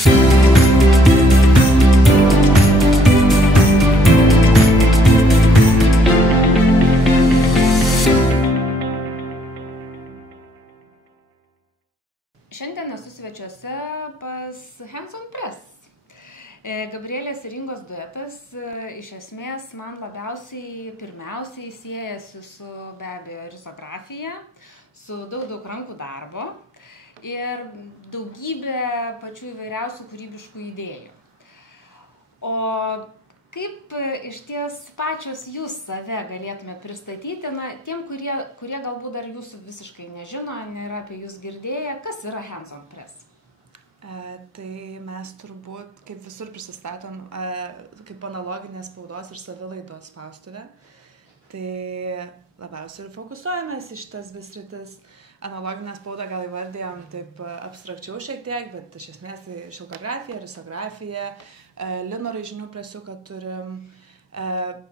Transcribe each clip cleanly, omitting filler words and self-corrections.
Šiandien esu svečiuose pas Hands on Press. Gabrielės ir Ingos duetas iš esmės man pirmiausiai siejasi su be abejo risografija, su daug rankų darbo ir daugybė pačių įvairiausių kūrybiškų idėjų. O kaip iš ties pačios jūs save galėtume pristatyti, tiem, kurie galbūt dar jūsų visiškai nežino, nėra apie jūs girdėję, kas yra Hands on Press? Tai mes turbūt kaip visur prisistatom kaip analoginės spaudos ir savilaidos spaustuvė. Tai labiausiai ir fokusuojamės į šitas dvi sritis. Analoginę spaudą gal įvardėjom taip abstrakčiau šiek tiek, bet iš esmės tai šilkografija, risografija, lino raižinių presiuką turim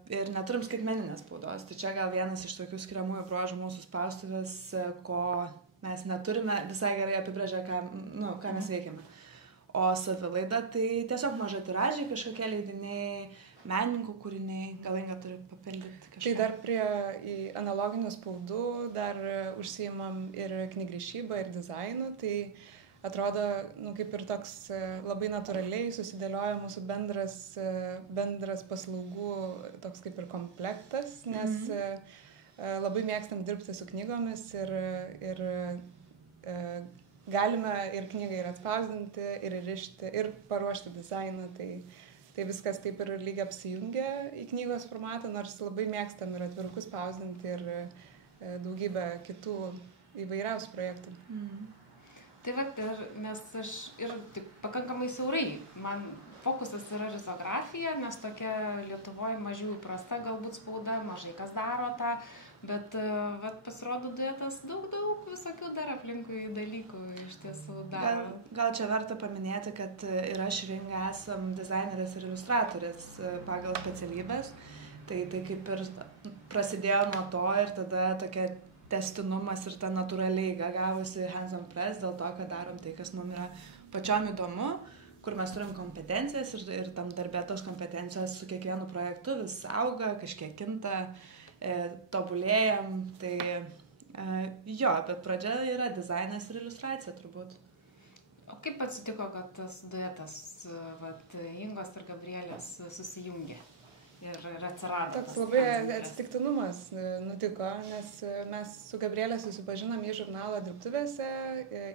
ir neturim skaitmeninės spaudos. Tai čia gal vienas iš tokių skiriamųjų bruožų mūsų spaustuvės, ko mes neturime, visai gerai apibrėžia, ką mes veikiame. O savilaida tai tiesiog maža tiražai, kažkokie leidiniai, menininkų kūriniai, gal Inga turi papildyti kažką. Tai dar prie analoginių spaudų dar užsiimam ir knygrišybą, ir dizainu, tai atrodo, kaip ir toks labai natūraliai susidėlioja mūsų bendras paslaugų toks kaip ir komplektas, nes labai mėgstam dirbti su knygomis ir galime ir knygą ir atspausdinti, ir rišti, ir paruošti dizainą, tai viskas taip ir lygiai apsijungia į knygos formatą, nors labai mėgstam ir atvirukus spausdinti ir daugybę kitų įvairiausių projektų. Tai nes aš ir pakankamai siaurai, man fokusas yra risografija, nes tokia Lietuvoje mažiau įprasta galbūt spauda, mažai kas daro tą, bet pasirodo duetas daug visokių dar aplinkui dalykų iš tiesų daro. Gal čia verta paminėti, kad ir aš ir Inga esam dizainerės ir iliustratorės pagal specialybės, tai kaip ir prasidėjo nuo to ir tada tokia tęstinumas ir ta natūraliai gavosi Hands on Press dėl to, kad darom tai, kas mums yra pačiom įdomu, kur mes turim kompetencijas ir tam darbė tos kompetencijos su kiekvienu projektu vis auga, kažkiek kinta, tobulėjam, tai bet pradžia yra dizainas ir iliustracija turbūt. O kaip atsitiko, kad tas duetas Ingos ir Gabrielės susijungė? Ir atsirado. Toks labai atsitiktinumas nutiko, nes mes su Gabrielė susipažinom į žurnalo dirbtuvėse,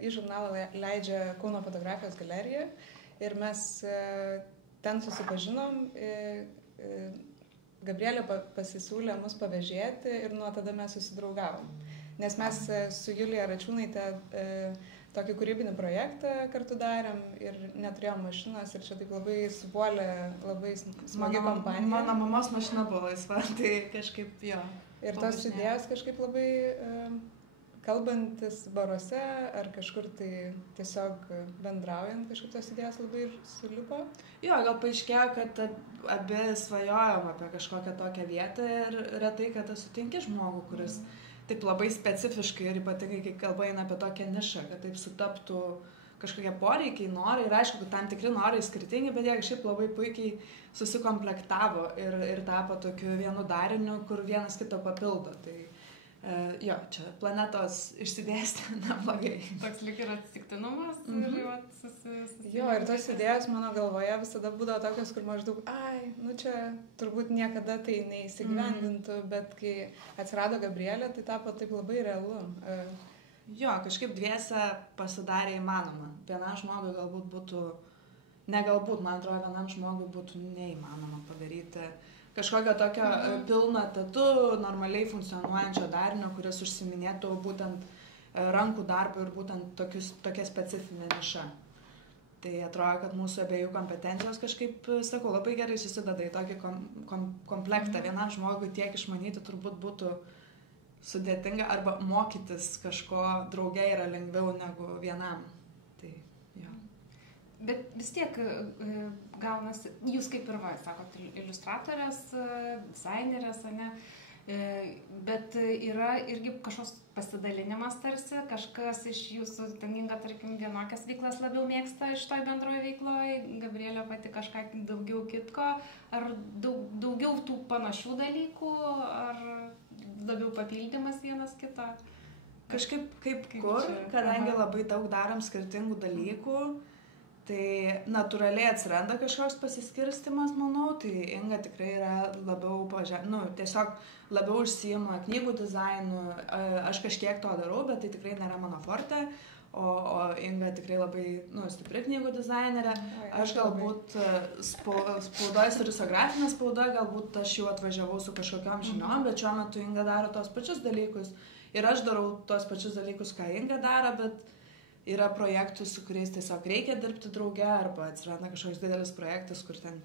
į žurnalą leidžia Kauno fotografijos galerija ir mes ten susipažinom, Gabrielė pasisiūlė mus pavežėti ir nuo tada mes susidraugavom. Nes mes su Julija Račiūnaitė tokį kūrybinį projektą kartu darėm ir neturėjom mašinos ir čia taip labai supuolė, labai smagi kompanija. Mano mamos mašina buvo laisva, tai kažkaip jo. Ir tos idėjos kažkaip labai kalbantis baruose ar kažkur tai tiesiog bendraujant, kažkaip tos idėjos labai ir sulipo. Jo, gal paaiškėjo, kad abi svajojom apie kažkokią tokią vietą ir retai, kad sutinki žmogų, kuris taip labai specifiškai ir ypatingai, kai kalba eina apie tokią nišą, kad taip sutaptų kažkokie poreikiai, norai ir aišku, kad tam tikri norai skirtingi, bet jie kažkaip labai puikiai susikomplektavo ir tapo tokiu vienu dariniu, kur vienas kito papildo. Tai čia planetos išsidėstė neblogai. Toks lyg ir atsitiktinumas Jo, ir tos idėjos mano galvoje visada būdavo tokios, kur maždaug, čia turbūt niekada tai neįsigyvendintų, bet kai atsirado Gabrielė, tai tapo taip labai realu. Jo, kažkaip dviese pasidarė įmanoma. Vienam žmogui galbūt būtų, man atrodo, vienam žmogui būtų neįmanoma padaryti kažkokio tokio pilno etatu, normaliai funkcionuojančio darinio, kuris užsiminėtų būtent rankų darbų ir būtent tokia specifinė niša. Tai atrodo, kad mūsų abiejų kompetencijos kažkaip, labai gerai susideda į tokį komplektą. Vienam žmogui tiek išmanyti turbūt būtų sudėtinga arba mokytis kažko drauge yra lengviau negu vienam. Tai, jo. Bet vis tiek gaunasi, jūs kaip ir sakot, iliustratorės, dizainerės, Bet yra irgi kažkoks pasidalinimas tarsi, kažkas iš jūsų, Inga, tarkim, vienokias veiklas labiau mėgsta iš toj bendroje veikloje, Gabrielė pati kažką daugiau kitko, ar daugiau tų panašių dalykų, ar labiau papildymas vienas kito? Kažkaip kaip kur, kadangi labai daug darom skirtingų dalykų, tai natūraliai atsiranda kažkoks pasiskirstimas, manau, tai Inga tikrai yra labiau, tiesiog labiau užsiima knygų dizainu, aš kažkiek to darau, bet tai tikrai nėra mano forte, o Inga tikrai labai, stipri knygų dizainerė, aš galbūt spaudoje ir visografinė spaudoje, galbūt aš jau atvažiavau su kažkokiam žiniom, bet šiuo metu Inga daro tos pačius dalykus ir aš darau tos pačius dalykus, ką Inga daro, bet yra projektų, su kuriais tiesiog reikia dirbti drauge, arba atsiranda kažkoks didelis projektas, kur ten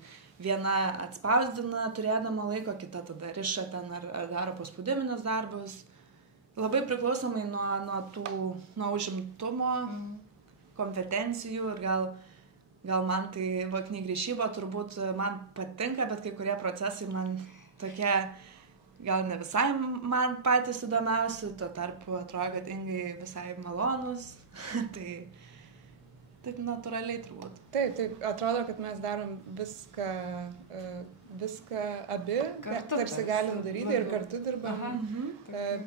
viena atspausdina turėdama laiko, kita tada riša ten ar daro paspaudiminius darbus. Labai priklausomai nuo užimtumo, kompetencijų ir gal man tai knygrišyba turbūt man patinka, bet kai kurie procesai man tokie gal ne visai man patys įdomiausi, tuo tarpu atrodo, kad Ingai visai malonus, tai taip natūraliai turbūt. Taip, atrodo, kad mes darom viską abi, tarsi galim daryti ir kartu dirbam.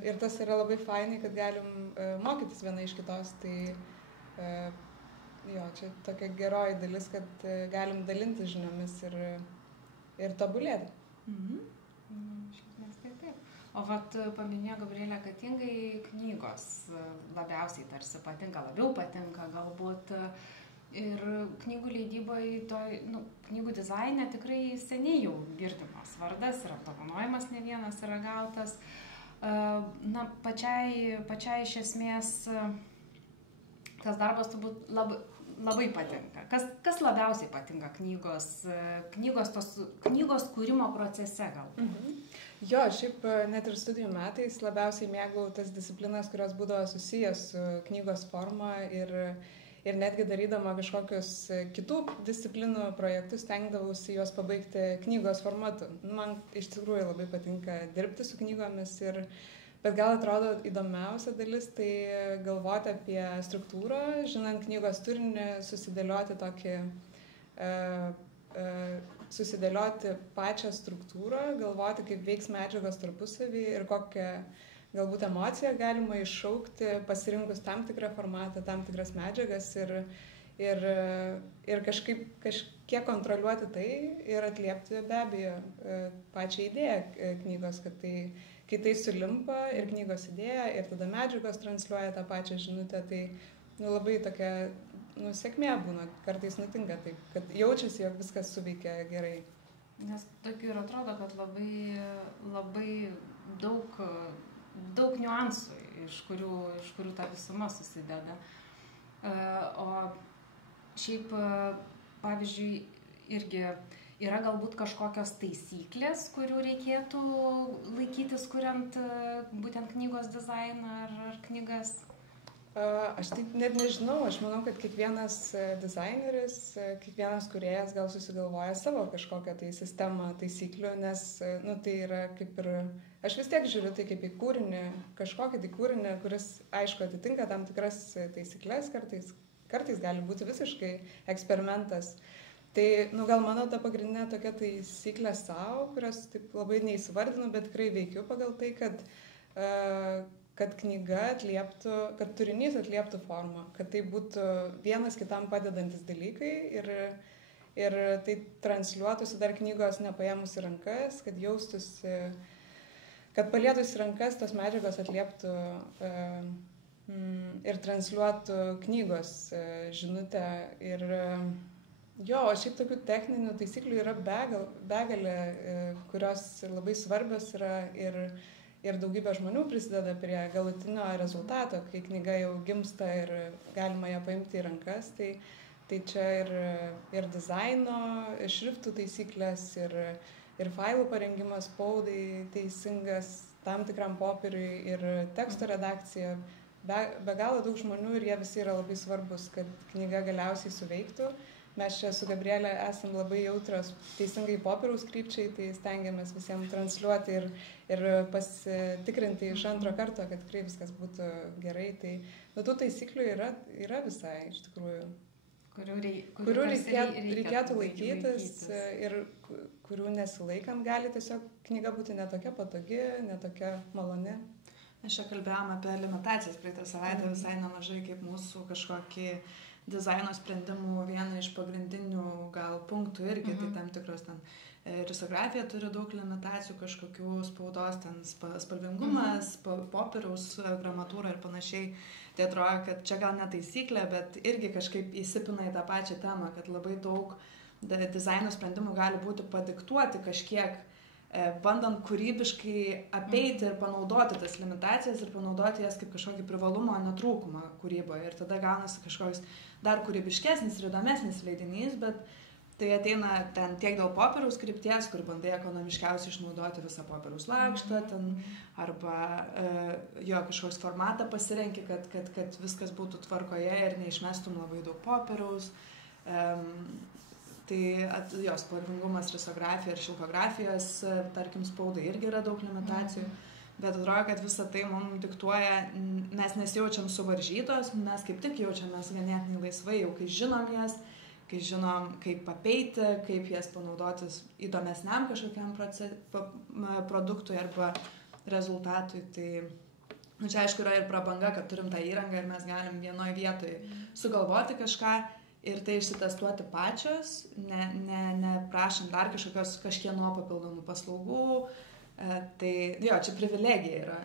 Ir tas yra labai fainai, kad galim mokytis viena iš kitos, tai čia tokia geroji dalis, kad galim dalinti žiniomis ir tobulėti. O paminėjo Gabrielė, kad Ingai knygos labiausiai tarsi labiau patinka galbūt ir knygų leidyboje, knygų dizaine tikrai seniai jau girdimas vardas ir apdovanojimas ne vienas yra gautas. Pačiai iš esmės tas darbas turbūt labai patinka. Kas labiausiai patinka knygos kūrimo procese galbūt? Jo, šiaip net ir studijų metais labiausiai mėgau tas disciplinas, kurios būdavo susijęs su knygos forma ir netgi darydama kažkokius kitų disciplinų projektus stengdavausi juos pabaigti knygos formatu. Man iš tikrųjų labai patinka dirbti su knygomis, bet gal atrodo įdomiausia dalis tai galvoti apie struktūrą, žinant knygos turinį, susidėlioti pačią struktūrą, galvoti, kaip veiks medžiagos tarpusavį ir kokią galbūt emociją galima iššaukti, pasirinkus tam tikrą formatą, tam tikras medžiagas ir kažkiek kontroliuoti tai ir atliepti be abejo pačią idėją knygos, kad kai tai sulimpa ir knygos idėja ir tada medžiagos transliuoja tą pačią žinutę, tai labai tokia sėkmė būna, kartais nutinka taip, kad jaučiasi, jog viskas suveikia gerai. Nes tokių ir atrodo, kad labai daug niuansų, iš kurių ta visuma susideda. O šiaip, pavyzdžiui, irgi yra galbūt kažkokios taisyklės, kurių reikėtų laikytis, kuriant būtent knygos dizainą ar knygas? Aš taip net nežinau, aš manau, kad kiekvienas dizaineris, kiekvienas kūrėjas gal susigalvoja savo kažkokią tai sistemą taisyklių, nes tai yra kaip ir, aš vis tiek žiūriu tai kaip į kūrinį, kažkokį tai kūrinį, kuris aišku atitinka tam tikras taisyklės, kartais gali būti visiškai eksperimentas. Tai gal mano ta pagrindinė tokia taisyklė savo, kurios taip labai neįsivardinu, bet tikrai veikiu pagal tai, kad knyga atlieptų, kad turinys atlieptų formą, kad tai būtų vienas kitam padedantis dalykai ir tai transliuotųsi dar knygos nepaėmus į rankas, kad jaustųsi, kad palietus į rankas tos medžiagos atlieptų ir transliuotų knygos žinutę. Ir o šiaip tokių techninių taisyklių yra begalė, kurios labai svarbios yra ir daugybė žmonių prisideda prie galutinio rezultato, kai knyga jau gimsta ir galima ją paimti į rankas, tai čia ir dizaino, ir šriftų taisyklės, ir failų parengimas spaudai teisingas tam tikram popieriui, ir teksto redakcija, be galo daug žmonių ir jie visi yra labai svarbus, kad knyga galiausiai suveiktų mes čia su Gabrielė esam labai jautrios teisingai popieriaus krypčiai, tai stengiamės visiems transliuoti ir pasitikrinti iš antro karto, kad tikrai viskas būtų gerai. Tai tų taisyklių yra visai iš tikrųjų, kurių reikėtų laikytis ir kurių nesilaikant gali tiesiog knyga būti netokia patogi, netokia maloni. Mes čia kalbėjom apie limitacijas praeitą savaitę visai nemažai, kaip mūsų kažkokį dizaino sprendimų vieną iš pagrindinių gal punktų irgi, tai tam tikros ten risografija turi daug limitacijų kažkokių spaudos, ten spalvingumas, popieriaus gramatūra ir panašiai. Tai atrodo, kad čia gal ne taisyklė, bet irgi kažkaip įsipina į tą pačią temą, kad labai daug dizaino sprendimų gali būti padiktuoti kažkiek, bandant kūrybiškai apeiti ir panaudoti tas limitacijas ir panaudoti jas kaip kažkokį privalumą, netrūkumą kūryboje. Ir tada gaunasi kažkoks dar kūrybiškesnis ir įdomesnis leidinys, bet tai ateina ten tiek dėl popieriaus krypties, kur bandai ekonomiškiausiai išnaudoti visą popieriaus lakštą, ten, arba jo kažkoks formatą pasirenki, kad viskas būtų tvarkoje ir neišmestum labai daug popieriaus. Tai jos spalvingumas, risografija ir šilkografijos, tarkim, spaudai irgi yra daug limitacijų, bet atrodo, kad visą tai mums diktuoja, mes nesijaučiam suvaržytos, mes kaip tik jaučiamės ganėtinai laisvai, jau kai žinom jas, kai žinom, kaip apeiti, kaip jas panaudotis įdomesniam kažkokiam produktui arba rezultatui. Tai čia aišku yra ir prabanga, kad turim tą įrangą ir mes galim vienoje vietoje sugalvoti kažką ir tai išsitestuoti pačios, neprašant dar kažkieno papildomų paslaugų. Tai jo, čia privilegija yra,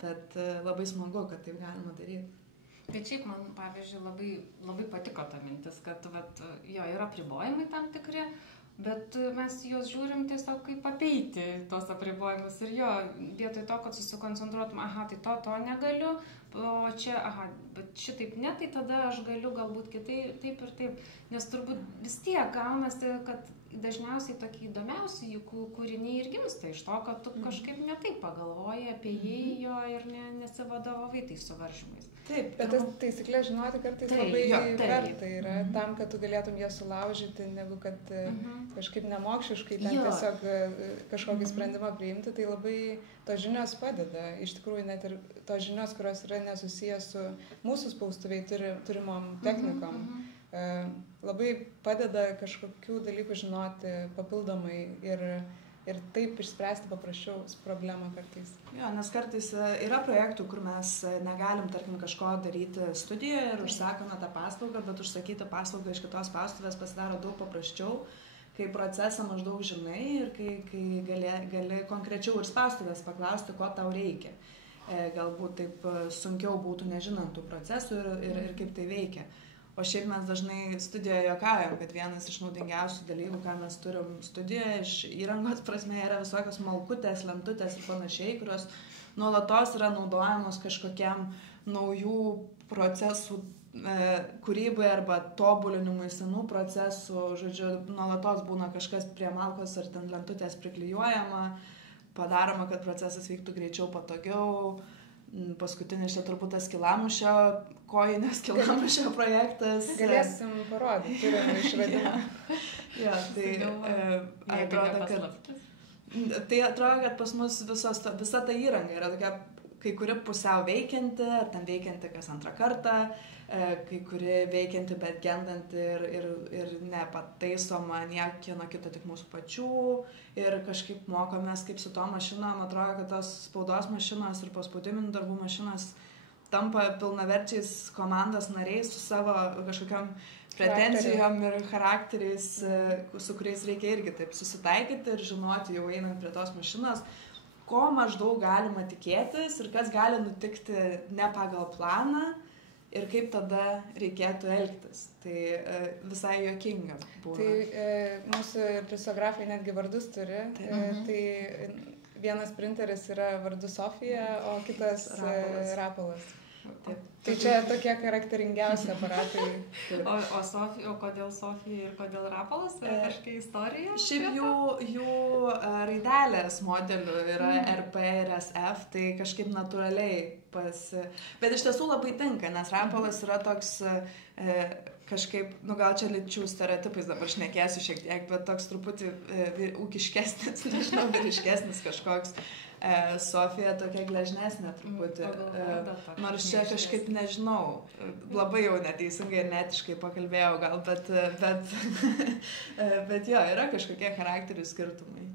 tad labai smagu, kad taip galima daryti. Bet šiaip man, pavyzdžiui, labai patiko ta mintis, kad jo yra apribojimai tam tikri, bet mes juos žiūrim tiesiog kaip apeiti tos apribojimus ir jo, vietoj to, kad susikoncentruotum, tai to negaliu, o čia, bet šitaip ne, tai tada aš galiu galbūt kitaip, taip ir taip, nes turbūt vis tiek gaunasi, kad dažniausiai tokie įdomiausi jų kūriniai ir gimsta iš to, kad tu kažkaip ne taip pagalvoji apie jį jo ir nesivadovavai tais suvaržymais. Taip, bet tas taisyklės žinoti kartais labai verta yra tam, kad tu galėtum jas sulaužyti, negu kad kažkaip nemokšiškai ten tiesiog kažkokį sprendimą priimti, tai labai tos žinios padeda. Iš tikrųjų, net ir tos žinios, kurios yra nesusijęs su mūsų spaustuviai turimom technikom, labai padeda kažkokių dalykų žinoti papildomai ir taip išspręsti paprasčiau problemą kartais. Jo, nes kartais yra projektų, kur mes negalim, tarkim, kažko daryti studijoje ir užsakome tą paslaugą, bet užsakyti paslaugą iš kitos spaustuvės pasidaro daug paprasčiau, kai procesą maždaug žinai ir kai gali konkrečiau ir spaustuvės paklausti, ko tau reikia. Galbūt taip sunkiau būtų nežinant tų procesų ir kaip tai veikia. O šiaip mes dažnai studijoje juokaujam, kad vienas iš naudingiausių dalykų, ką mes turim studijoje, iš įrangos prasme yra visokios malkutės, lentutės ir panašiai, kurios nuolatos yra naudojamos kažkokiam naujų procesų kūrybai arba tobulinimui senų procesų. Žodžiu, nuolatos būna kažkas prie malkos ar ten lentutės priklijuojama, padaroma, kad procesas vyktų greičiau, patogiau. Paskutinis čia turbūt tas kilamušio, kojinės kilamušio projektas. Galėsim parodyti, turime išradimą. Jo, tai atrodo, kad pas mus visa ta įranga yra tokia, kai kuri pusiau veikianti, ar ten veikianti kas antrą kartą, kai kuri veikianti, bet gendanti ir nepataisoma niekieno kito, tik mūsų pačių. Ir kažkaip mokomės, kaip su to mašinom, atrodo, kad tos spaudos mašinos ir paspaudiminių darbų mašinos tampa pilnaverčiais komandos nariais su savo kažkokiam pretenzijom ir charakteriais, su kuriais reikia irgi taip susitaikyti ir žinoti, jau einant prie tos mašinos, ko maždaug galima tikėtis ir kas gali nutikti ne pagal planą ir kaip tada reikėtų elgtis. Tai visai juokinga būna. Tai mūsų risografai netgi vardus turi. Tai vienas printeris yra vardu Sofija, o kitas Rapolas. Taip. Tai čia tokie charakteringiausi aparatai. O kodėl Sofija ir kodėl Rapolas? Yra kažkokia istorija? Šiaip jų raidelės modelių yra RP ir SF, tai kažkaip natūraliai bet iš tiesų labai tinka, nes Rapolas yra toks kažkaip, nu gal čia lyčių stereotipais dabar šnekėsiu šiek tiek, bet toks truputį ūkiškesnis, nežinau, vyriškesnis kažkoks. Sofija tokia gležnesnė truputį. Nors čia kažkaip nežinau, labai jau neteisingai ir netiškai pakalbėjau gal, bet jo, yra kažkokie charakterių skirtumai.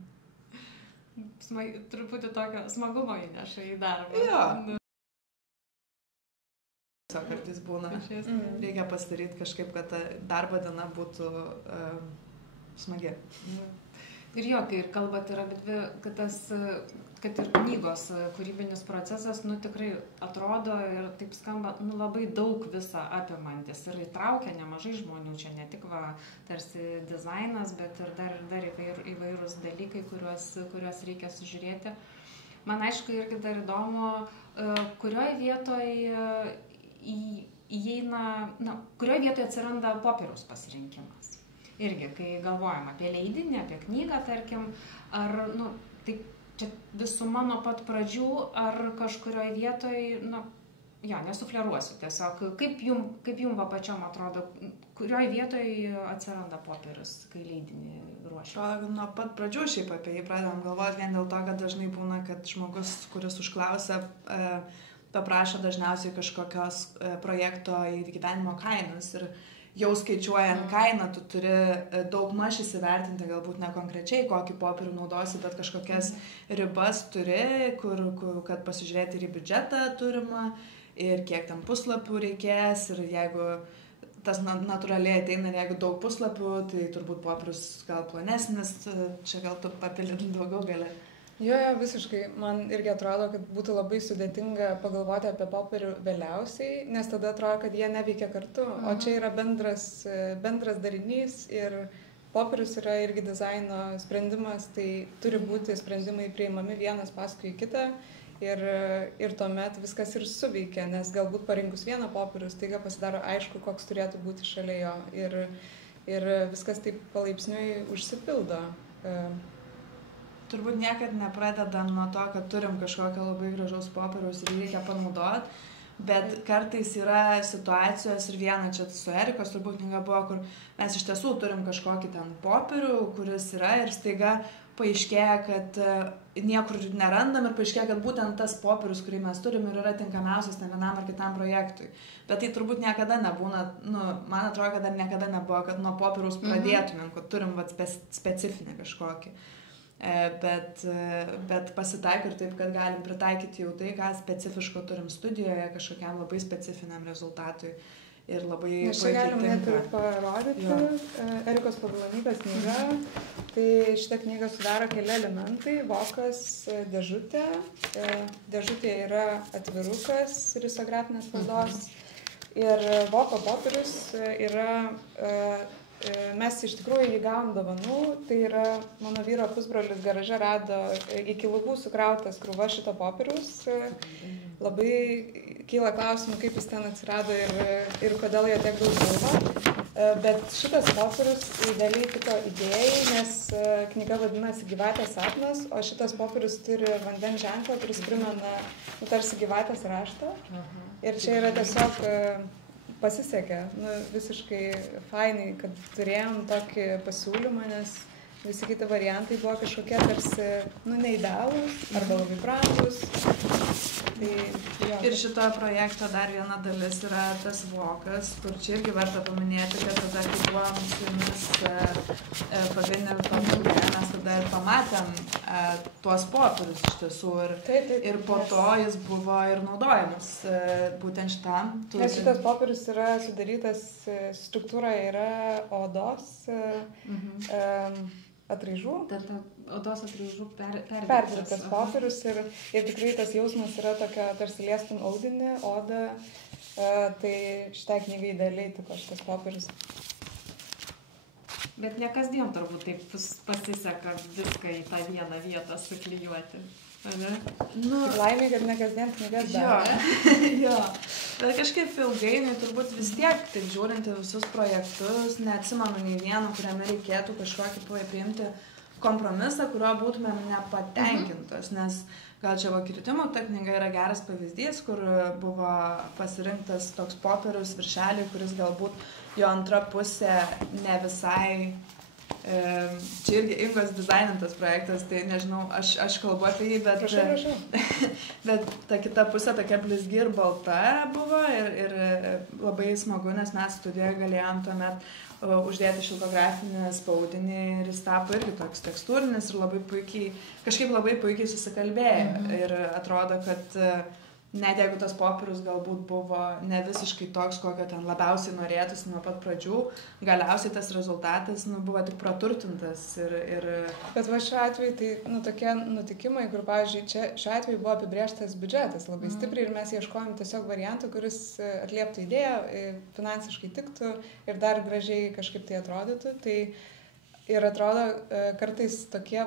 Truputį tokio smagumo įneša į darbą. Jo. Kartais būna, reikia pasidaryti kažkaip, kad ta darbo diena būtų smagi. Ir jo, kai ir kalbat yra, kad ir knygos kūrybinis procesas, nu tikrai atrodo ir taip skamba, nu labai daug visą apimantis ir įtraukia nemažai žmonių, čia ne tik tarsi dizainas, bet ir dar įvairūs dalykai, kuriuos reikia sužiūrėti. Man aišku, irgi dar įdomu, kurioje vietoje kurioje vietoje atsiranda popieriaus pasirinkimas. Irgi, kai galvojam apie leidinį, apie knygą, tarkim, ar, tai čia visuma nuo pat pradžių, ar kažkurioje vietoje, nesufleruosiu tiesiog, kaip jum pačiom atrodo, kurioje vietoje atsiranda popierius, kai leidinį ruošia? Nuo pat pradžių šiaip apie jį pradedam galvoti, vien dėl to, kad dažnai būna, kad žmogus, kuris užklausia, paprašo dažniausiai kažkokios projekto įgyvenimo kainos ir jau skaičiuojant kainą, tu turi daugmaž įsivertinti, galbūt ne konkrečiai, kokį popierių naudosi, bet kažkokias ribas turi, kad pasižiūrėti ir į biudžetą turimą, ir kiek ten puslapių reikės, ir jeigu tas natūraliai ateina, ir jeigu daug puslapių, tai turbūt popierius gal plonesnis, čia gal tu papildyti daugiau gali. Jo, visiškai. Man irgi atrodo, kad būtų labai sudėtinga pagalvoti apie popierių vėliausiai, nes tada atrodo, kad jie neveikia kartu. O čia yra bendras darinys ir popierius yra irgi dizaino sprendimas, tai turi būti sprendimai priimami vienas paskui kitą ir tuomet viskas ir suveikia, nes galbūt parinkus vieną popierių, staiga pasidaro aišku, koks turėtų būti šalia jo ir viskas taip palaipsniui užsipildo. Turbūt niekad nepradedam nuo to, kad turim kažkokią labai gražaus popieriaus ir reikia panaudoti, bet kartais yra situacijos ir viena čia su Erikos turbūt knyga buvo, kur mes iš tiesų turim kažkokį ten popierių, kuris yra ir staiga paaiškėja, kad niekur nerandam ir paaiškėja, kad būtent tas popierius, kurį mes turim, ir yra tinkamiausias ten vienam ar kitam projektui. Bet tai turbūt niekada nebūna, man atrodo, kad dar niekada nebuvo, kad nuo popieriaus pradėtumėm, kad turim specifinį kažkokį. Bet pasitaiko ir taip, kad galim pritaikyti jau tai, ką specifiško turim studijoje kažkokiam labai specifiniam rezultatui ir labai puikiai tinka. Čia galim net ir parodyti Erikos Povilonytės knyga. Tai šitą knygą sudaro keli elementai. Vokas, dėžutė. Dėžutė yra atvirukas risografinės spaudos. Ir voko popierius yra... Mes iš tikrųjų jį gavom dovanų, tai yra mano vyro pusbrolis garaže rado iki lubų sukrautas krūva šito popieriaus. Labai kyla klausimų, kaip jis ten atsirado ir kodėl jo tiek daug buvo. Bet šitas popierius idealiai tiko idėjai, nes knyga vadinasi Gyvatės sapnas, o šitas popierius turi vandens ženklą, kuris primena tarsi gyvatės raštą. Ir čia yra tiesiog... pasisekė, visiškai fainai, kad turėjom tokį pasiūlymą, nes visi kiti variantai buvo kažkokie tarsi, neidealūs arba labai brangus. Ir šito projekto dar viena dalis yra tas vokas, kur čia irgi verta paminėti, kad tada, kai buvom su jumis pagrindinė pagrindė, mes tada ir pamatėm tuos popierius iš tiesų ir po to jis buvo ir naudojamas būtent šitam. Nes šitas popierius yra sudarytas, struktūra yra odos atraižų. Odos atraižų perdirbtas popierius ir tikrai tas jausmas yra tokia, tarsi liestum audinį, odą, tai šitai knygai idealiai tiko šitas popierius. Bet ne kasdien turbūt taip pasiseka viską į tą vieną vietą suklijuoti. Laimė, kad ne kasdien knygas daro. Jo, bet kažkaip ilgainiui turbūt vis tiek, taip žiūrint į visus projektus, neatsimenu nei vieno, kuriame reikėtų kažkokį priimti kompromisą, kuriuo būtumėm nepatenkintos, nes gal čia Kirtimų ta knyga yra geras pavyzdys, kur buvo pasirinktas toks popieriaus viršelį, kuris galbūt jo antra pusė ne visai, čia irgi Ingos dizainintas projektas, tai nežinau, aš kalbu apie jį, bet, bet ta kita pusė tokia blizgi ir balta buvo ir labai smagu, nes mes studijoje galėjom tuomet uždėti šilkografinį spaudinį ir jis tapo irgi toks tekstūrinis ir kažkaip labai puikiai susikalbėjo. Ir atrodo, kad net jeigu tas popierius galbūt buvo ne visiškai toks, kokio ten labiausiai norėtųsi nuo pat pradžių, galiausiai tas rezultatas buvo tik praturtintas. Bet va šiuo atveju tai tokie nutikimai, kur, pavyzdžiui, šiuo atveju buvo apibrėžtas biudžetas labai stipriai ir mes ieškojom tiesiog variantų, kuris atlieptų idėją, finansiškai tiktų ir dar gražiai kažkaip tai atrodytų. Ir atrodo, kartais tokie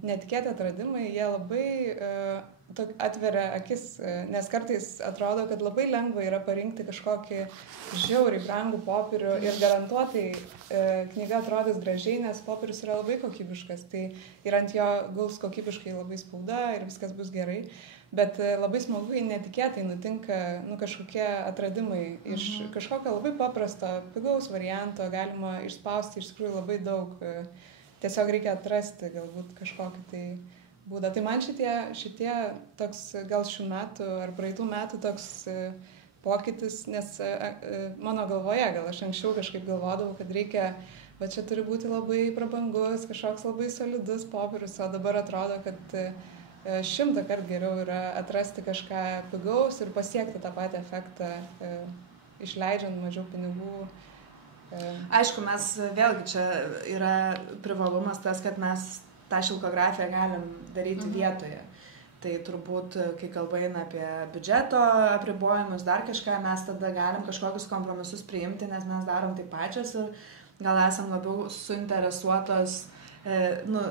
netikėti atradimai, jie labai atveria akis, nes kartais atrodo, kad labai lengva yra parinkti kažkokį žiauriai brangų popierių ir garantuotai knyga atrodys gražiai, nes popierius yra labai kokybiškas, tai ir ant jo guls kokybiškai labai spauda ir viskas bus gerai. Bet labai smagu, kai netikėtai nutinka kažkokie atradimai. Iš kažkokio labai paprasto, pigaus varianto galima išspausti iš tikrųjų labai daug. Tiesiog reikia atrasti galbūt kažkokį tai būdą. Tai man šitie toks gal šių metų ar praeitų metų toks pokytis, nes mano galvoje, gal aš anksčiau kažkaip galvodavau, kad reikia, va čia turi būti labai prabangus, kažkoks labai solidus popierius, o dabar atrodo, kad 100 kartų geriau yra atrasti kažką pigaus ir pasiekti tą patį efektą, išleidžiant mažiau pinigų. Aišku, mes vėlgi čia yra privalumas tas, kad mes tą šilkografiją galim daryti vietoje. Tai turbūt, kai kalba eina apie biudžeto apribojimus, dar kažką, mes tada galim kažkokius kompromisus priimti, nes mes darom tai pačios ir gal esam labiau suinteresuotos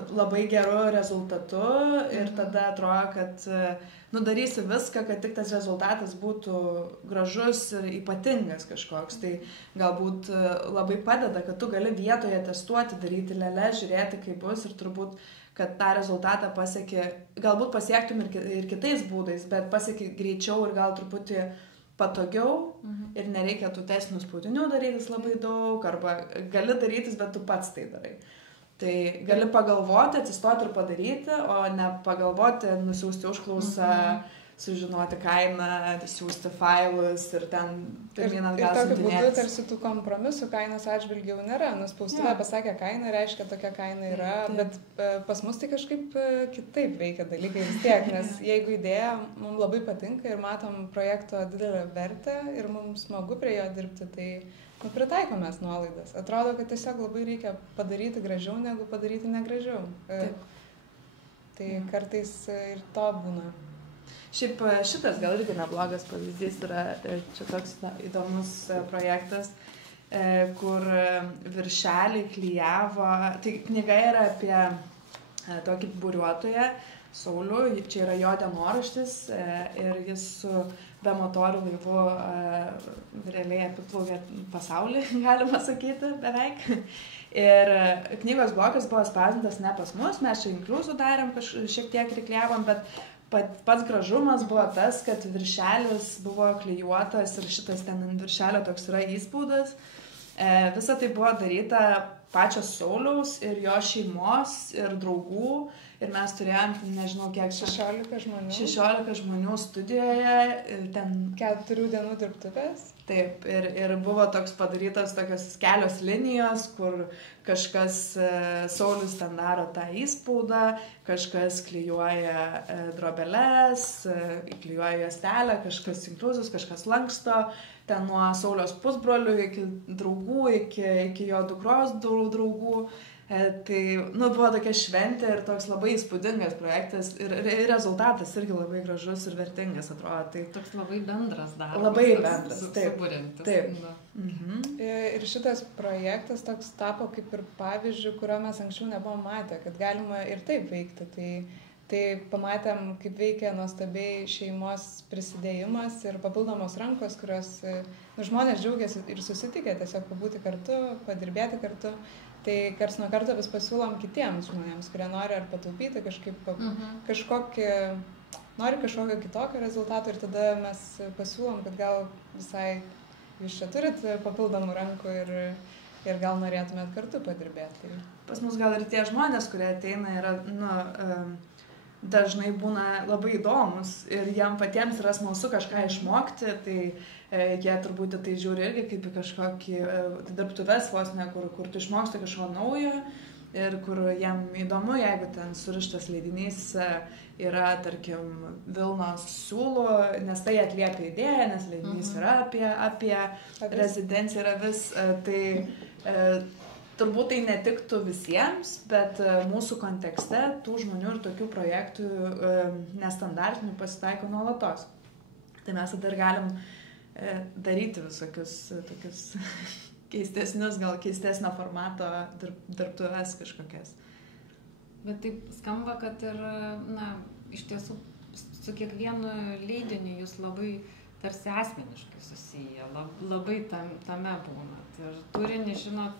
labai geru rezultatu ir tada atrodo, kad darysiu viską, kad tik tas rezultatas būtų gražus ir ypatingas kažkoks. Tai galbūt labai padeda, kad tu gali vietoje testuoti, daryti lėlę, žiūrėti, kaip bus ir turbūt, kad tą rezultatą galbūt pasiektum ir kitais būdais, bet pasieki greičiau ir gal truputį patogiau ir nereikia tų testinių spaudinių darytis labai daug, arba gali darytis, bet tu pats tai darai. Tai gali pagalvoti, atsistoti ir padaryti, o ne pagalvoti, nusiųsti užklausą, sužinoti kainą, siųsti failus ir ten pirmyn atgal siuntinėtis. Ir tokiu būdu tarsi tų kompromisų kainos atžvilgių nėra. Spaustuvė pasakė kainą, reiškia tokia kaina yra, bet pas mus tai kažkaip kitaip veikia dalykai vis tiek, nes jeigu idėja mums labai patinka ir matom projekto didelę vertę ir mums smagu prie jo dirbti, tai pritaikomės nuolaidas. Atrodo, kad tiesiog labai reikia padaryti gražiau, negu padaryti negražiau. Tai kartais ir to būna. Šiaip šitas gal irgi neblogas pavyzdys yra, čia toks įdomus projektas, kur viršelį klijavo, tai knyga yra apie tokį buriuotoją, Saulių, čia yra jo dienoraštis ir jis su bemotorių laivu realiai apiplaukė pasaulį, galima sakyti, beveik. Ir knygos blokas buvo spausdintas ne pas mus, mes čia inkliuzų darėm, šiek tiek priklijavom, bet pats gražumas buvo tas, kad viršelis buvo klijuotas ir šitas ten ant viršelio toks yra įspaudas. Visa tai buvo daryta pačios Sauliaus ir jo šeimos ir draugų. Ir mes turėjom, nežinau kiek... 16 žmonių. 16 žmonių studijoje. Ten 4 dienų dirbtuvės. Taip, ir buvo toks padarytas tokios kelios linijos, kur kažkas Saulius ten daro tą įspaudą, kažkas klijuoja drobeles, klijuoja juostelę, kažkas inkliuzus, kažkas lanksto. Ten nuo Sauliaus pusbrolių iki draugų, iki jo dukros draugų. Tai buvo tokia šventė ir toks labai įspūdingas projektas ir rezultatas irgi labai gražus ir vertingas atrodo. Tai toks labai bendras darbas. Labai bendras, taip. Taip. Ir šitas projektas toks tapo kaip ir pavyzdžių, kurio mes anksčiau nebuvom matę, kad galima ir taip veikti. Tai pamatėm, kaip veikia nuostabiai šeimos prisidėjimas ir papildomos rankos, kurios žmonės džiaugiasi ir susitikė tiesiog pabūti kartu, padirbėti kartu. Tai karts nuo karto vis pasiūlom kitiems žmonėms, kurie nori ar pataupyti nori kažkokio kitokio rezultato ir tada mes pasiūlom, kad gal visai jūs čia turit papildomų rankų ir gal norėtumėt kartu padirbėti. Pas mus gal ir tie žmonės, kurie ateina, yra, dažnai būna labai įdomus ir jiem patiems yra smalsu kažką išmokti, tai jie turbūt tai žiūri irgi kaip į kažkokį dirbtuves vos ne, kur tu išmoksti kažko naujo ir kur jiem įdomu, jeigu ten surištas leidinys yra, tarkim, Vilnos siūlų, nes tai atliepia idėją, nes leidinys yra apie rezidenciją ir avis, tai turbūt tai netiktų visiems, bet mūsų kontekste tų žmonių ir tokių projektų nestandartinių pasitaiko nuolatos. Tai mes tada ir galim daryti visokius tokius keistesnius, gal keistesnio formato dirbtuves kažkokias. Bet taip skamba, kad ir, iš tiesų su kiekvienu leidiniu jūs labai tarsi asmeniškai susiję, labai tame būnat. Ir turinį, žinot,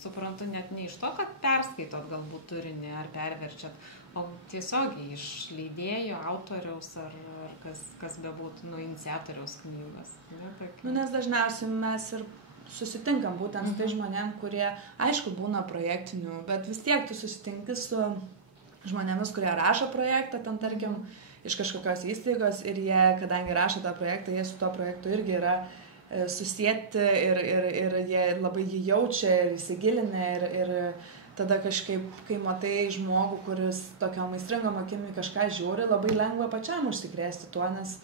suprantu, net ne iš to, kad perskaitot galbūt turinį ar perverčiat, o tiesiogiai iš leidėjo, autoriaus ar kas bebūtų, iniciatoriaus knygos. Nes dažniausiai mes ir susitinkam būtent su tai žmonėm, kurie, aišku, būna projektinių, bet vis tiek tu susitinki su žmonėmis, kurie rašo projektą, ten tarkim, iš kažkokios įstaigos ir jie, kadangi rašo tą projektą, jie su to projektu irgi yra susieti ir jie labai jį jaučia ir įsigilinę ir tada kažkaip, kai matai žmogų, kuris tokiam aistringom akimi kažką žiūri, labai lengva pačiam užsikrėsti tuo, nes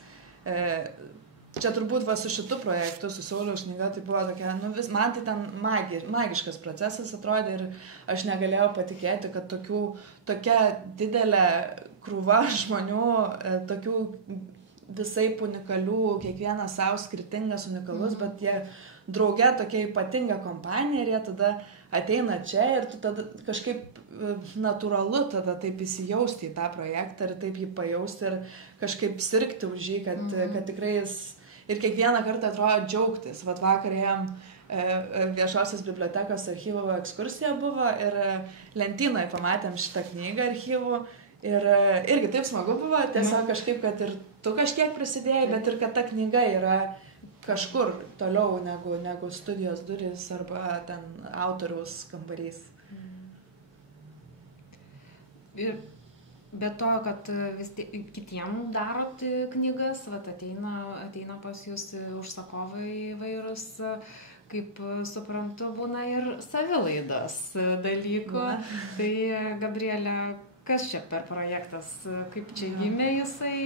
čia turbūt su šitu projektu, su Sauliaus knyga, tai buvo tokia, man tai ten magiškas procesas atrodė ir aš negalėjau patikėti, kad tokia didelė krūva žmonių, tokių visaip unikalių, kiekvienas savo skirtingas, unikalus, bet jie drauge tokia ypatinga kompanija ir jie tada ateina čia ir tu tada kažkaip natūralu tada taip įsijausti į tą projektą ir taip jį pajausti ir kažkaip sirgti už jį, kad tikrai jis ir kiekvieną kartą atrodo džiaugtis. Vat vakar ėjom viešosios bibliotekos archyvų ekskursija buvo ir lentynoje pamatėm šitą knygą archyvų ir irgi taip smagu buvo, tiesiog kažkaip, kad ir tu kažkiek prisidėjai, bet ir kad ta knyga yra kažkur toliau negu studijos durys arba ten autoriaus kambarys. Ir be to, kad vis kitiem darot knygas, ateina pas jūs užsakovai įvairūs, kaip suprantu, būna ir savilaidos dalykų. Tai, Gabrielė, kas čia per projektas, kaip čia gimė jisai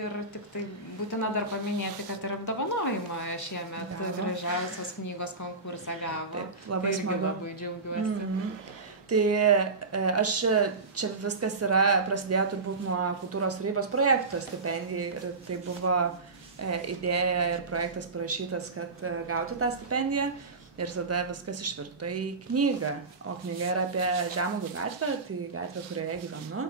ir tik tai būtina dar paminėti, kad ir apdovanojimą šiemet gražiausios knygos konkursą gavo. Taip, labai smagu. Labai džiaugiuosi. Tai aš čia viskas prasidėjo turbūt nuo kultūros tarybos projekto stipendijai ir tai buvo idėja ir projektas parašytas, kad gauti tą stipendiją ir tada viskas išvirto į knygą. O knyga yra apie Žemuogių gatvę, tai gatvė, kurioje gyvenu.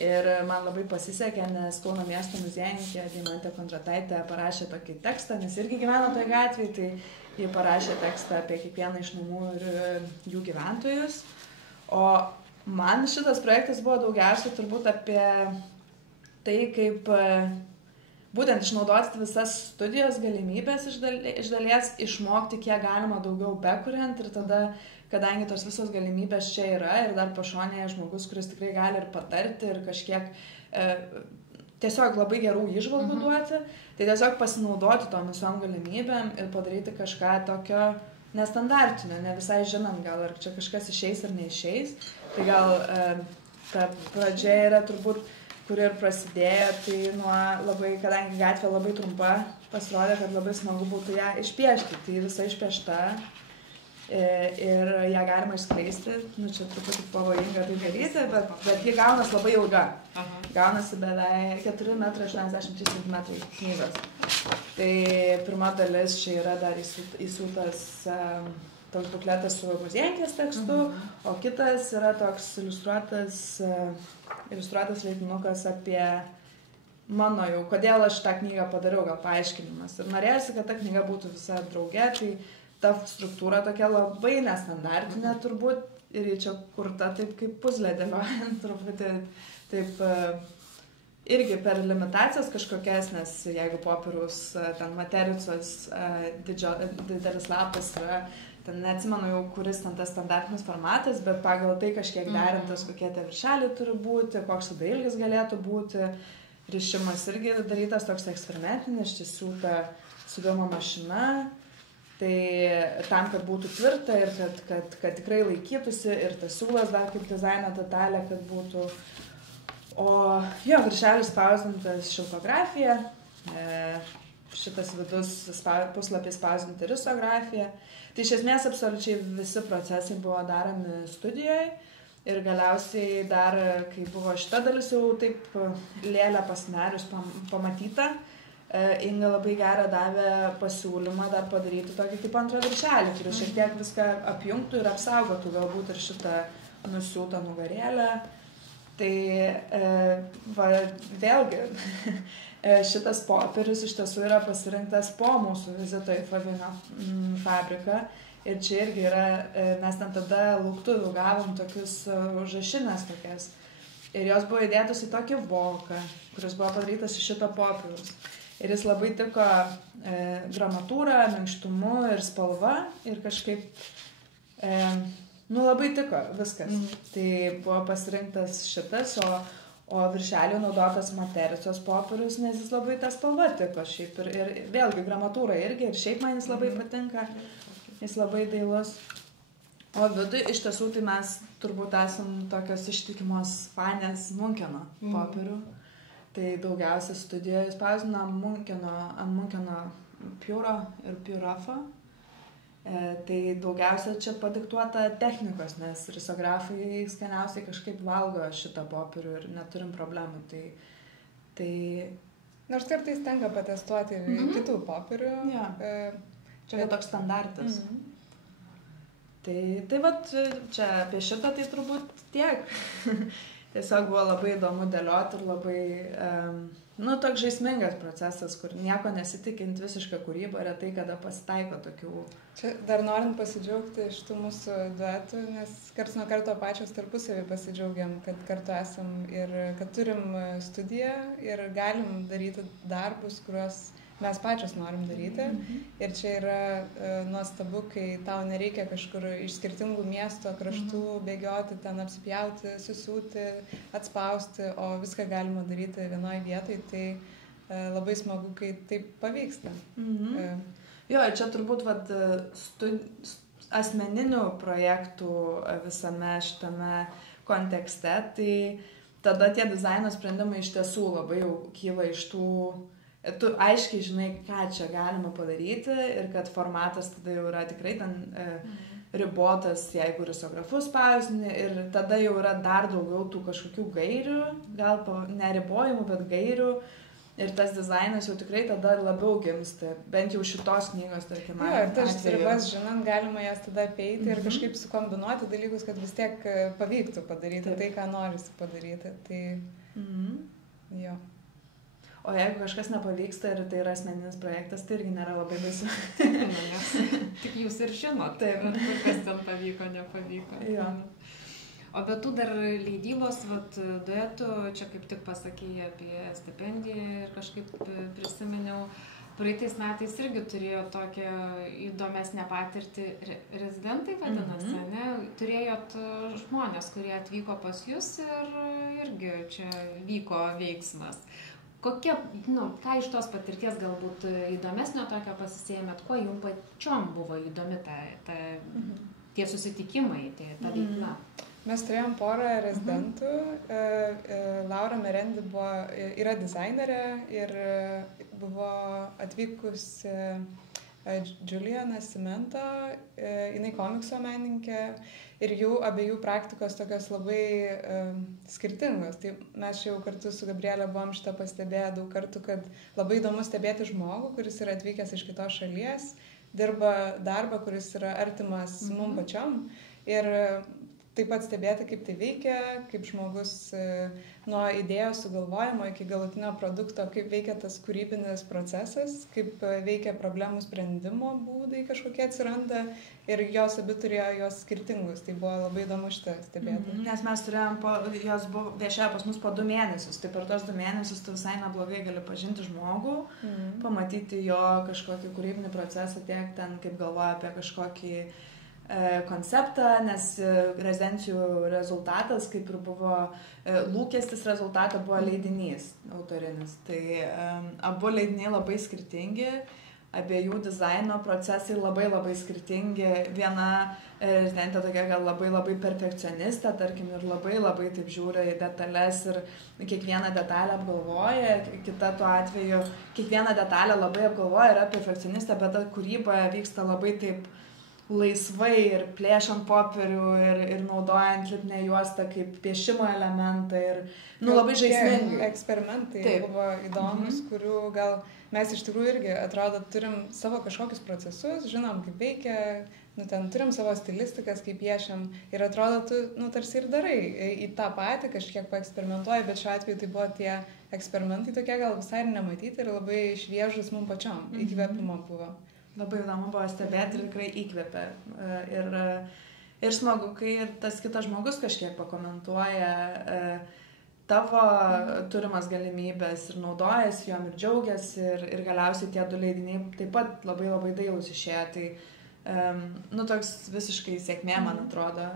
Ir man labai pasisekė, nes Kauno miesto muziejininkė Deimantė Kondrataitė parašė tokį tekstą, nes irgi gyveno toje gatvėje, tai ji parašė tekstą apie kiekvieną iš namų ir jų gyventojus. O man šitas projektas buvo daugiausiai turbūt apie tai, kaip būtent išnaudoti visas studijos galimybės iš dalies, išmokti kiek galima daugiau bekuriant ir tada, kadangi tos visos galimybės čia yra ir dar pašonėje žmogus, kuris tikrai gali ir patarti ir kažkiek tiesiog labai gerų įžvalgų duoti, tai tiesiog pasinaudoti tom visom galimybėm ir padaryti kažką tokio nestandartinio, ne visai žinant gal ar čia kažkas išeis ar neišeis. Tai gal ta pradžia yra turbūt, kur ir prasidėjo, tai nuo labai, kadangi gatvė labai trumpa, pasirodė, kad labai smagu būtų ją išpiešti. Tai visa išpiešta ir ją galima išskleisti. Čia truputį pavojinga tai daryti, bet ji gaunas labai ilga. Gaunasi beveik 4,83 m knygos. Tai pirma dalis čia yra dar įsiūtas toks bukletas su muziejininkės tekstu, o kitas yra toks iliustruotas leidinukas apie mano jau, kodėl aš tą knygą padariau, gal paaiškinimas. Ir norėjusi, kad ta knyga būtų visa drauge, tai ta struktūra tokia labai nestandartinė turbūt ir čia kurta taip kaip puzlė dėliojant truputį taip irgi per limitacijas kažkokias, nes jeigu popieriaus ten matricos didelis lapas yra, ten neatsimenu jau, kuris ten tas standartinis formatas, bet pagal tai kažkiek derintas, kokie tie viršeliai turi būti, koks tada ilgis galėtų būti. Rišimas irgi darytas toks eksperimentinis, čia siūta siuvimo mašina, tai tam, kad būtų tvirta ir kad tikrai laikytųsi ir tas siūlas dar kaip dizaino detalė, kad būtų. O jo, viršelis spausdintas šilkografija, šitas vidus puslapis spausdinti risografija. Tai iš esmės absoliučiai visi procesai buvo daromi studijoje ir galiausiai dar, kai buvo šita dalis jau taip lėlė pasinarius pamatyta, Inga labai gerą davė pasiūlymą dar padaryti tokį kaip antrą viršelį, kuris šiek tiek viską apjungtų ir apsaugotų galbūt ir šitą nusiūtą nugarėlę. Tai vėlgi, šitas popierius iš tiesų yra pasirinktas po mūsų vizito į Fabino fabriką. Ir čia irgi yra, mes ten tada lauktuvių gavom tokius užrašinės tokias. Ir jos buvo įdėtos į tokį voką, kuris buvo padarytas iš šito popieriaus. Ir jis labai tiko gramatūra, minkštumu ir spalva. Ir kažkaip, labai tiko viskas. Tai buvo pasirinktas šitas, o viršelį naudotas matricos popierius, nes jis labai tą spalvą tiko šiaip. Ir vėlgi gramatūra irgi, ir šiaip man jis labai patinka. Jis labai dailus. O vidui iš tiesų tai mes turbūt esam tokios ištikimos fanės Munkeno popierių. Tai daugiausia studijoje spausdinam ant Munkeno Piuro ir Piurofo. Tai daugiausia čia padiktuota technikos, nes risografai skaniausiai kažkaip valgo šitą popierių ir neturim problemų. Tai... Nors kartais tenka patestuoti kitų popierių. Ja. Čia toks standartas. Tai vat, čia apie šitą tai turbūt tiek. Tiesiog buvo labai įdomu dėlioti ir labai, toks žaismingas procesas, kur nieko nesitikint visišką kūrybą, retai kada pasitaiko tokių. Čia dar norint pasidžiaugti iš tų mūsų duetų, nes karts nuo karto pačios tarpusavį pasidžiaugiam, kad kartu esam ir kad turim studiją ir galim daryti darbus, kuriuos mes pačios norim daryti. Ir čia yra nuostabu, kai tau nereikia kažkur iš skirtingų miesto kraštų bėgioti, ten apsipjauti, susiūti, atspausti, o viską galima daryti vienoje vietoje. Tai labai smagu, kai taip pavyksta. Jo, čia turbūt asmeninių projektų visame šitame kontekste, tai tada tie dizaino sprendimai iš tiesų labai jau kyla iš tų. Tu aiškiai žinai, ką čia galima padaryti ir kad formatas tada jau yra tikrai ten ribotas, jeigu risografus spausdini, ir tada jau yra dar daugiau tų kažkokių gairių, gal neribojimų, bet gairių, ir tas dizainas jau tikrai tada labiau gimsta, bent jau šitos knygos, tarkim. Jo, ir tas ribas žinant, galima jas tada apeiti ir kažkaip sukombinuoti dalykus, kad vis tiek pavyktų padaryti tai, ką norisi padaryti. Tai jo. O jeigu kažkas nepavyksta ir tai yra asmeninis projektas, tai irgi nėra labai baisu. Tik jūs ir žinot, kas ten pavyko, nepavyko. Jo. O be tų dar leidybos duetų, čia kaip tik pasakėjai apie stipendiją ir kažkaip prisiminiau, praeitais metais irgi turėjo tokią įdomesnę patirtį, rezidentai vadinasi, ne? Turėjot žmonės, kurie atvyko pas jūs ir irgi čia vyko veiksmas. Kokia, ką iš tos patirties galbūt įdomesnio tokio pasisėmėt, kuo jums pačiom buvo įdomi tie susitikimai, ta veikla? Mes turėjom porą rezidentų. Laura Merendi yra dizainerė ir buvo atvykusi Julia Nascimento, jinai komikso menininkė. Ir jų abiejų praktikos tokios labai skirtingos. Tai mes jau kartu su Gabrielė buvom šitą pastebėję daug kartų, kad labai įdomu stebėti žmogų, kuris yra atvykęs iš kitos šalies, dirba darbą, kuris yra artimas mum pačiom. Ir taip pat stebėti, kaip tai veikia, kaip žmogus nuo idėjos sugalvojimo iki galutinio produkto, kaip veikia tas kūrybinis procesas, kaip veikia problemų sprendimo būdai kažkokie atsiranda ir jos abi turėjo jos skirtingus. Tai buvo labai įdomu šitą stebėti. Nes mes turėjom, jos buvo viešėjo pas mus po 2 mėnesius, tai per tos 2 mėnesius tu visai neblogai gali pažinti žmogų, pamatyti jo kažkokį kūrybinį procesą, tiek ten kaip galvoja apie kažkokį konceptą, nes rezidencijų rezultatas, kaip ir buvo lūkestis rezultato, buvo leidinys autorinis. Tai abu leidiniai labai skirtingi, abiejų dizaino procesai labai skirtingi. Viena rezidentė tokia gal labai perfekcionistė, tarkim, ir labai taip žiūri į detalės ir kiekvieną detalę apgalvoja, kita tuo atveju kiekvieną detalę labai apgalvoja, yra perfekcionistė, bet ta kūryba vyksta labai taip laisvai ir plėšant popierių ir naudojant lipnią juostą kaip piešimo elementą ir labai žaismingi. Eksperimentai buvo įdomus, kurių gal mes iš tikrųjų irgi atrodo turim savo kažkokius procesus, žinom kaip veikia, ten turim savo stilistikas, kaip piešiam ir atrodo tu tarsi ir darai į tą patį, kažkiek paeksperimentuoji, bet šiuo atveju tai buvo tie eksperimentai tokie gal visai ir nematyti ir labai šviežus mums pačiom, įkvėpimo buvo. Labai įdomu buvo stebėti ir tikrai įkvėpė. Ir smagu, kai ir tas kitas žmogus kažkiek pakomentuoja tavo turimas galimybės ir naudojasi jom ir džiaugiasi ir galiausiai tie 2 leidiniai taip pat labai dailūs išėjo. Tai toks visiškai sėkmė, man atrodo,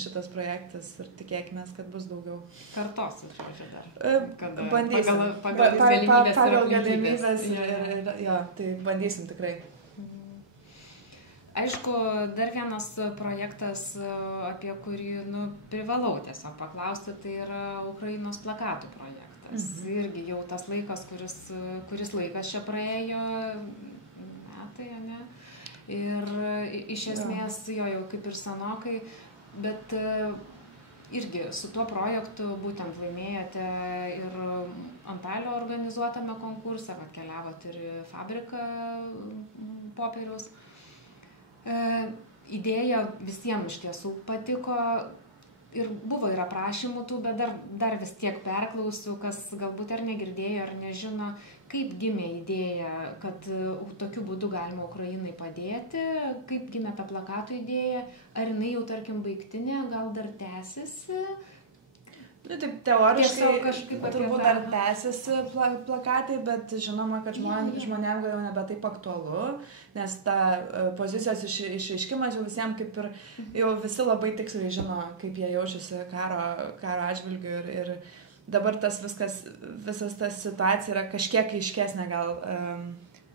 šitas projektas ir tikėkime, kad bus daugiau. Kartosiu, žodžiu, dar. Bandysim. Pagal galimybės tai bandysim tikrai. Aišku, dar vienas projektas, apie kurį privalau tiesiog paklausti, tai yra Ukrainos plakatų projektas. Irgi jau tas laikas, kuris laikas čia praėjo, metai, ne? Ir iš esmės jau kaip ir senokai, bet irgi su tuo projektu būtent laimėjote ir Antalio organizuotame konkurse, keliavot ir į fabriką popieriaus. Idėja visiems iš tiesų patiko ir buvo ir aprašymų tų, bet dar vis tiek perklausiu, kas galbūt ar negirdėjo, ar nežino, kaip gimė idėja, kad tokiu būdu galima Ukrainai padėti, kaip gimė ta plakatų idėja, ar jinai jau, tarkim, baigtinė, gal dar tęsiasi? Taip, teoriškai turbūt dar tęsiasi plakatai, bet žinoma, kad žmonėm gal jau nebe taip aktualu, nes ta pozicijos išreiškimas jau visiems kaip ir jau visi labai tiksliai žino, kaip jie jaučiasi karo atžvilgiu ir dabar visas ta situacija yra kažkiek aiškesnė gal.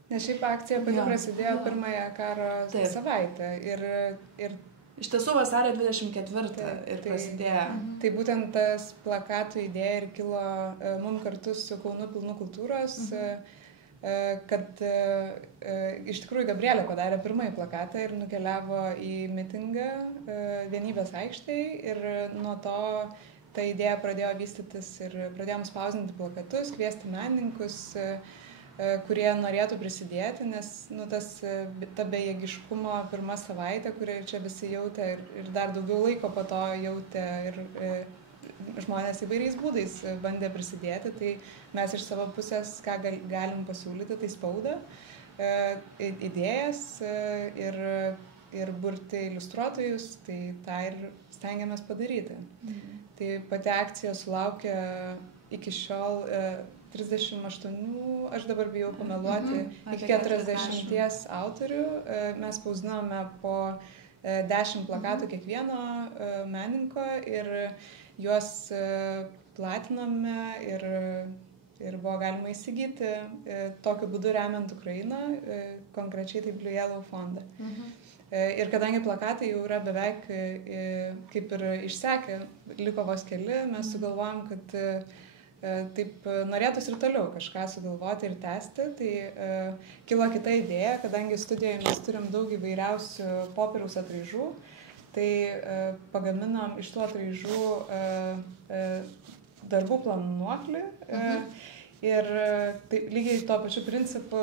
Nes šiaip akcija pati prasidėjo pirmąją karo savaitę ir iš tiesų vasario 24 ir prasidėjo. Tai būtent tas plakatų idėja ir kilo mums kartu su Kaunu Pilnu kultūros, kad iš tikrųjų Gabrielė padarė pirmąjį plakatą ir nukeliavo į mitingą Vienybės aikštėj ir nuo to ta idėja pradėjo vystytis ir pradėjom spausdinti plakatus, kviesti menininkus, kurie norėtų prisidėti, nes ta bejėgiškumo pirma savaitė, kurį čia visi jautė ir dar daugiau laiko po to jautė ir žmonės įvairiais būdais bandė prisidėti, tai mes iš savo pusės, ką galim pasiūlyti, tai spaudą, idėjas ir burti iliustruotojus, tai tą ir stengiamės padaryti. Tai pati akcija sulaukė iki šiol 38, aš dabar bijau pameluoti, iki 40 autorių. Mes spausdinome po 10 plakatų kiekvieno menininko ir juos platinome ir buvo galima įsigyti tokiu būdu remiant Ukrainą, konkrečiai tai Blue Yellow fondą. Ir kadangi plakatai jau yra beveik kaip ir išsekę, liko vos keli, mes sugalvojom, kad taip norėtųsi ir toliau kažką sugalvoti ir tęsti, tai kilo kita idėja, kadangi studijoje mes turim daug įvairiausių popieriaus atraižų, tai pagaminom iš tų atraižų darbų planuoklį Ir tai, lygiai tuo pačiu principu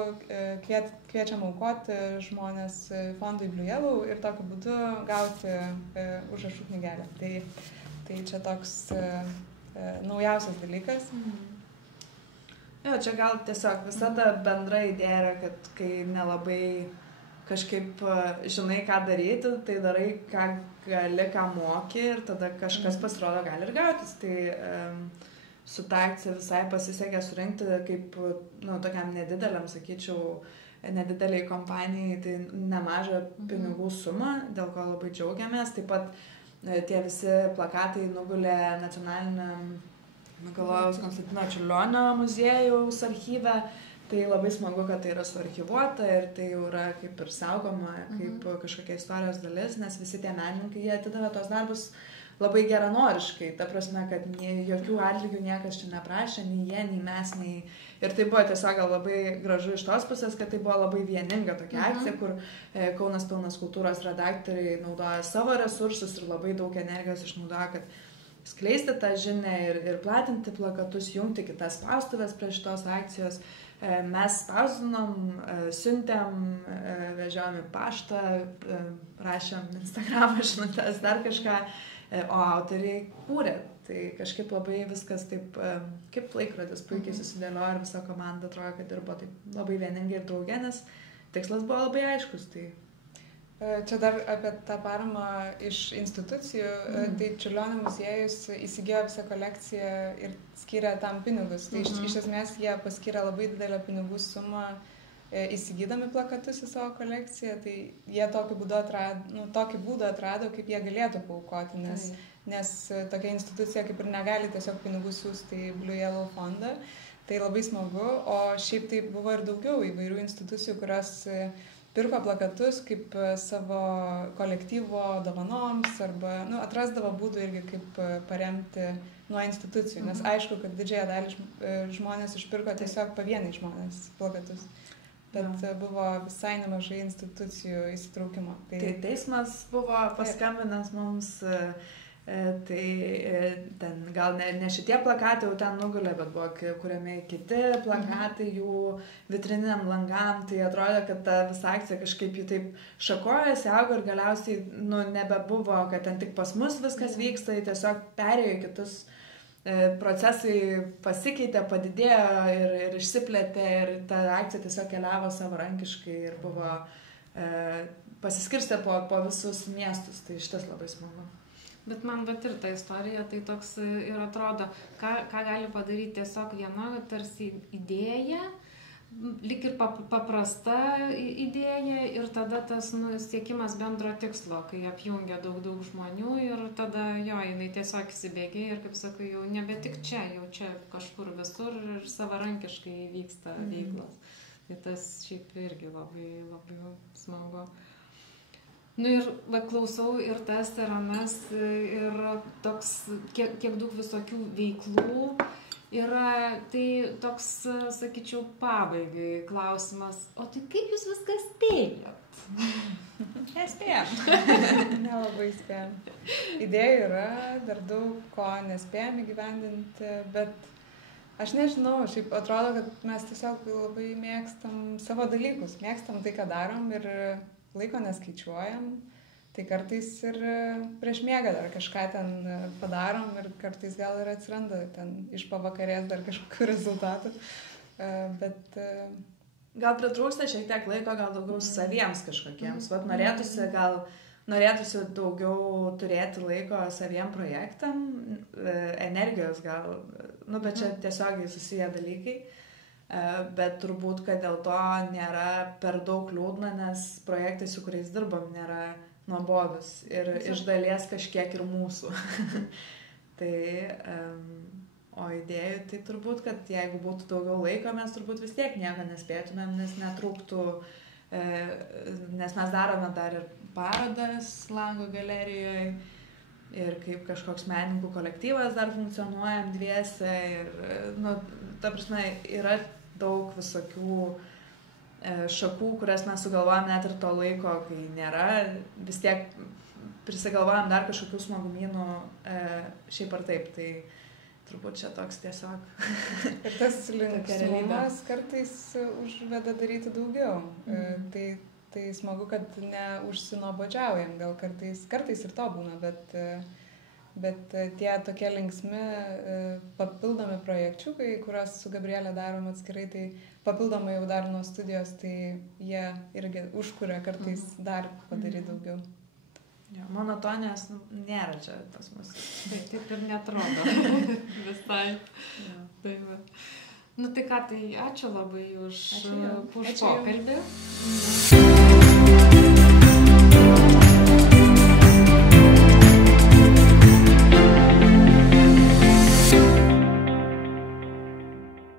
kviečiam aukoti žmonės fondui Blue Yellow ir tokiu būdu gauti užrašų knygelę. Tai čia toks naujausias dalykas. Jo, čia gal tiesiog visa ta bendra idėja yra, kad kai nelabai kažkaip žinai, ką daryti, tai darai, ką gali, ką moki ir tada kažkas pasirodo gali ir gautis. Tai su ta akcija visai pasisekė surinkti kaip, tokiam nedideliam, sakyčiau, nedideliai kompanijai, tai nemažą pinigų sumą, dėl ko labai džiaugiamės. Taip pat tie visi plakatai nugulė nacionaliniam Mikalojaus Konstantino Čiurlionio muziejaus archyve. Tai labai smagu, kad tai yra suarchyvuota ir tai jau yra kaip ir saugoma, kaip kažkokia istorijos dalis, nes visi tie menininkai, jie atidavė tos darbus labai geranoriškai, ta prasme, kad jokių atlygių niekas čia neprašė, nei jie, nei mes, nei... Ir tai buvo tiesiog labai gražu iš tos pusės, kad tai buvo labai vieninga tokia akcija, kur Kaunas Pilnas kultūros redaktoriai naudoja savo resursus ir labai daug energijos išnaudoja, kad skleisti tą žinią ir platinti plakatus, jungti kitas spaustuvės prie šitos akcijos. Mes spausdinom, siuntėm, vežiojom į paštą, rašėm Instagramą žinutės, dar kažką, o autoriai kūrė. Tai kažkaip labai viskas taip, kaip laikrodis puikiai susidėliojo ir visa komanda atrodo, kad dirbo taip labai vieningai ir draugė, nes tikslas buvo labai aiškus. Tai... Čia dar apie tą paramą iš institucijų, tai Čiurlionio muziejus įsigijo visą kolekciją ir skyrė tam pinigus. Tai iš esmės jie paskyrė labai didelę pinigų sumą įsigydami plakatus į savo kolekciją, tai jie tokį būdą atrado, kaip jie galėtų paaukoti, nes tokia institucija kaip ir negali tiesiog pinigų siūsti į Blue Yellow fondą. Tai labai smagu, o šiaip tai buvo ir daugiau įvairių institucijų, kurios pirko plakatus kaip savo kolektyvo dovanoms arba atrasdavo būdų irgi kaip paremti nuo institucijų, nes aišku, kad didžiąją dalį žmonės išpirko tiesiog pavieniai žmonės plakatus. Bet buvo visai nemažai institucijų įsitraukimo. Tai teismas buvo paskambinęs mums, tai ten gal ne šitie plakatai jau ten nugulė, bet buvo kuriami kiti plakatai jų vitrininiam langam. Tai atrodė, kad ta visa akcija kažkaip jų taip šakojasi, augo ir galiausiai nebebuvo, kad ten tik pas mus viskas vyksta, tai tiesiog perėjo į kitus procesai pasikeitė, padidėjo ir išsiplėtė ir ta akcija tiesiog keliavo savarankiškai ir buvo pasiskirstę po visus miestus, tai šitas labai smagu. Bet man ir ta istorija tai toks ir atrodo, ką gali padaryti tiesiog viena tarsi idėja, lyg ir paprasta idėja ir tada tas siekimas bendro tikslo, kai apjungia daug žmonių ir tada jinai tiesiog įsibėgė ir, kaip sakai, jau nebe tik čia, jau čia kažkur visur ir savarankiškai vyksta veiklos. Tai tas šiaip irgi labai, labai smagu. Ir klausau ir tas ir anas ir toks, kiek daug visokių veiklų. Yra tai toks, sakyčiau, pabaigai klausimas, o tai kaip jūs viską spėjot? Nespėjom. Nelabai spėjom. Idėjų yra, dar daug ko nespėjom įgyvendinti, bet aš nežinau, šiaip atrodo, kad mes tiesiog labai mėgstam savo dalykus, mėgstam tai, ką darom ir laiko neskaičiuojam. Tai kartais ir prieš miegą dar kažką ten padarom ir kartais gal ir atsiranda ten iš pavakarės dar kažkokių rezultatų. Bet... Gal pritrūksta šiek tiek laiko, gal daugiau saviems kažkokiems. Vat norėtųsi daugiau turėti laiko saviem projektam, energijos gal, bet čia tiesiogiai susiję dalykai. Bet turbūt, kad dėl to nėra per daug liūdna, nes projektai, su kuriais dirbam, nėra nuobodus ir iš dalies kažkiek ir mūsų. Tai, o idėjų, tai turbūt, kad jeigu būtų daugiau laiko, mes turbūt vis tiek nieko nespėtumėm, nes netrūktų, nes mes darome dar ir parodas Lango galerijoje ir kaip kažkoks menininkų kolektyvas dar funkcionuojam dviese ir, ta prasme, yra daug visokių šakų, kurias mes sugalvojam net ir to laiko, kai nėra, vis tiek prisigalvojam dar kažkokių smagumynų šiaip ar taip. turbūt čia toks tiesiog. Ir tas linksmumas kartais užveda daryti daugiau. Tai smagu, kad neužsinuobodžiaujam, gal kartais ir to būna, bet tie tokie linksmi papildomi projekčiukai, kuriuos su Gabriele darom atskirai, tai papildomai jau dar nuo studijos, tai jie irgi užkuria kartais dar padaryti daugiau. Jo, monotonijos nėra čia pas mus. Taip ir netrodo visai. Tai va. Nu tai ką, tai ačiū labai už pokalbį.